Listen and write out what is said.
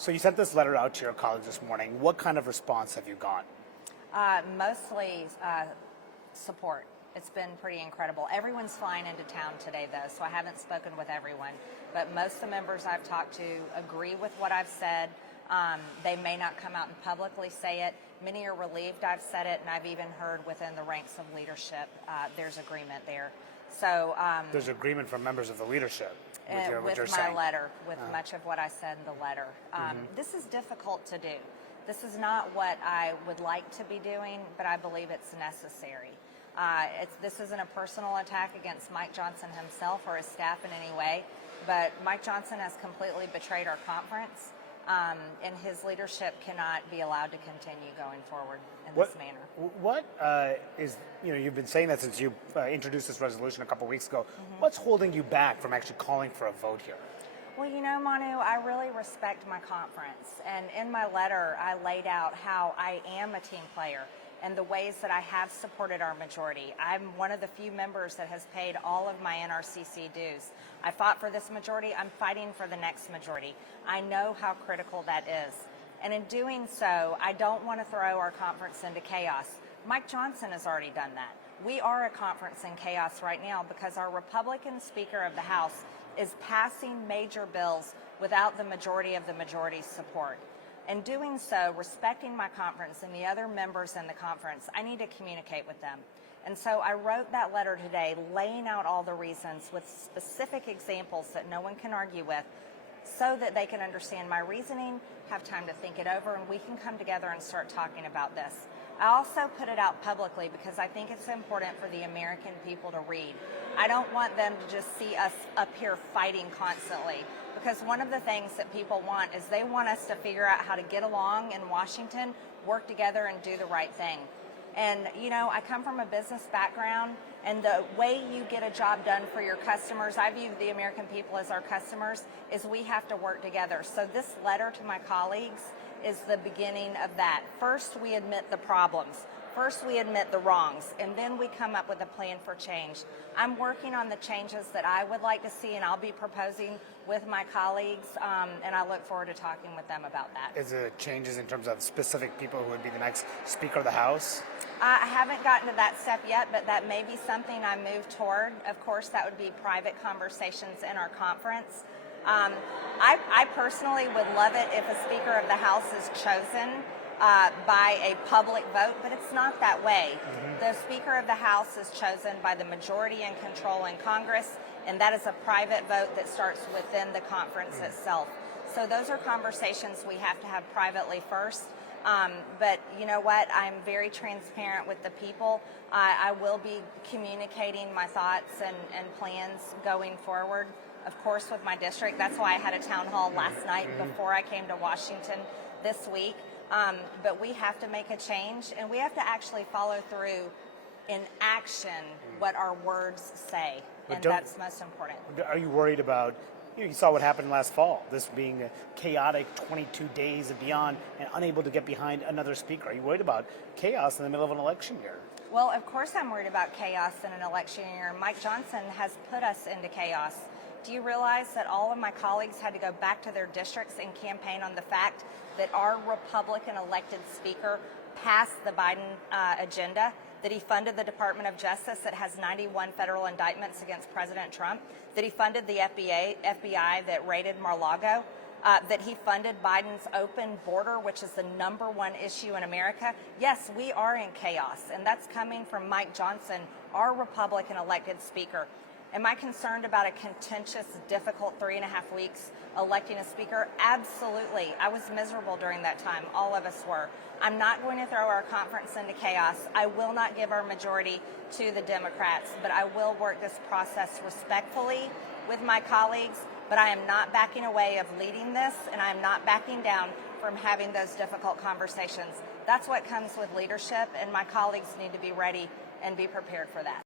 So you sent this letter out to your colleagues this morning. What kind of response have you got? Mostly support. It's been pretty incredible. Everyone's flying into town today, though, so I haven't spoken with everyone. But most of the members I've talked to agree with what I've said. They may not come out and publicly say it. Many are relieved I've said it, and I've even heard within the ranks of leadership there's agreement there. So there's agreement from members of the leadership with my saying. letter, with much of what I said in the letter. This is difficult to do. This is not what I would like to be doing, but I believe it's necessary. This isn't a personal attack against Mike Johnson himself or his staff in any way, but Mike Johnson has completely betrayed our conference, and his leadership cannot be allowed to continue going forward in this manner. What is, you've been saying that since you introduced this resolution a couple weeks ago. What's holding you back from actually calling for a vote here? Well, Manu, I really respect my conference, and in my letter, I laid out how I am a team player and the ways that I have supported our majority. I'm one of the few members that has paid all of my NRCC dues. I fought for this majority. I'm fighting for the next majority. I know how critical that is. And in doing so, I don't want to throw our conference into chaos. Mike Johnson has already done that. We are a conference in chaos right now because our Republican Speaker of the House is passing major bills without the majority of the majority's support. In doing so, respecting my conference and the other members in the conference, I need to communicate with them. And so I wrote that letter today laying out all the reasons with specific examples that no one can argue with so that they can understand my reasoning, have time to think it over, and we can come together and start talking about this. I also put it out publicly because I think it's important for the American people to read. I don't want them to just see us up here fighting constantly, because one of the things that people want is they want us to figure out how to get along in Washington, work together, and do the right thing. And, I come from a business background, and the way you get a job done for your customers, I view the American people as our customers, is we have to work together. So this letter to my colleagues is the beginning of that. First, we admit the problems. First, we admit the wrongs, and then we come up with a plan for change. I'm working on the changes that I would like to see, and I'll be proposing with my colleagues, and I look forward to talking with them about that. Is it changes in terms of specific people who would be the next Speaker of the House? I haven't gotten to that step yet, but that may be something I move toward. Of course, that would be private conversations in our conference. I personally would love it if a Speaker of the House is chosen by a public vote, but it's not that way. The Speaker of the House is chosen by the majority in control in Congress, and that is a private vote that starts within the conference itself. So those are conversations we have to have privately first. But you know what? I'm very transparent with the people. I will be communicating my thoughts and plans going forward, of course, with my district. That's why I had a town hall last night before I came to Washington this week. But we have to make a change, and we have to actually follow through in action what our words say, and that's most important. Are you worried about, you saw what happened last fall, this being a chaotic 22 days and beyond, and unable to get behind another speaker? Are you worried about chaos in the middle of an election year? Well, of course I'm worried about chaos in an election year. Mike Johnson has put us into chaos. Do you realize that all of my colleagues had to go back to their districts and campaign on the fact that our Republican elected speaker passed the Biden agenda, that he funded the Department of Justice that has 91 federal indictments against President Trump, that he funded the FBI that raided Mar-a-Lago, that he funded Biden's open border, which is the #1 issue in America? Yes, we are in chaos, and that's coming from Mike Johnson, our Republican elected speaker. Am I concerned about a contentious, difficult 3.5 weeks electing a speaker? Absolutely. I was miserable during that time. All of us were. I'm not going to throw our conference into chaos. I will not give our majority to the Democrats, but I will work this process respectfully with my colleagues. But I am not backing away of leading this, and I am not backing down from having those difficult conversations. That's what comes with leadership, and my colleagues need to be ready and be prepared for that.